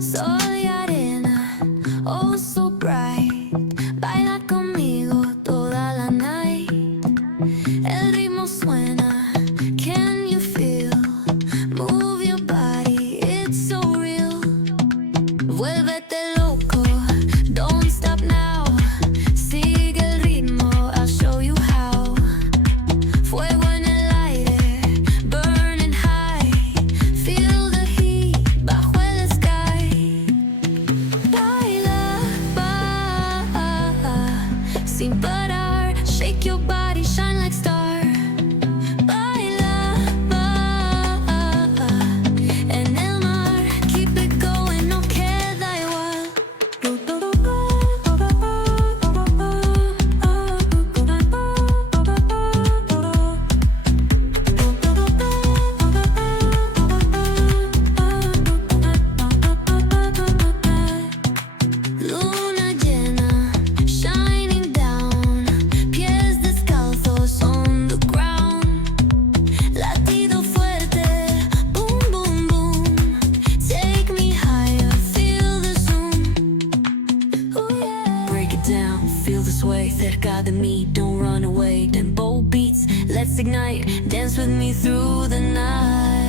Soy arena, oh so bright. Baila conmigo toda la night. El ritmo suena, can you feel? Move your body, it's so real. Vuélvete loco, don't stop now. Sigue el ritmo, I'll show you how. Fuego en el aire, burning high. Feel the heat bajo el sky. Baila, sin parar. Shake your body, shine like star. Baila, en el mar. Keep it going, no queda igual. Luna llena, shining down. Pies descalzos on the ground. Latido fuerte, boom, boom, boom. Take me higher, feel the zoom. Ooh, yeah. Break it down, feel the sway. Cerca de mí, don't run away. Tempo beats, let's ignite. Dance with me through the night.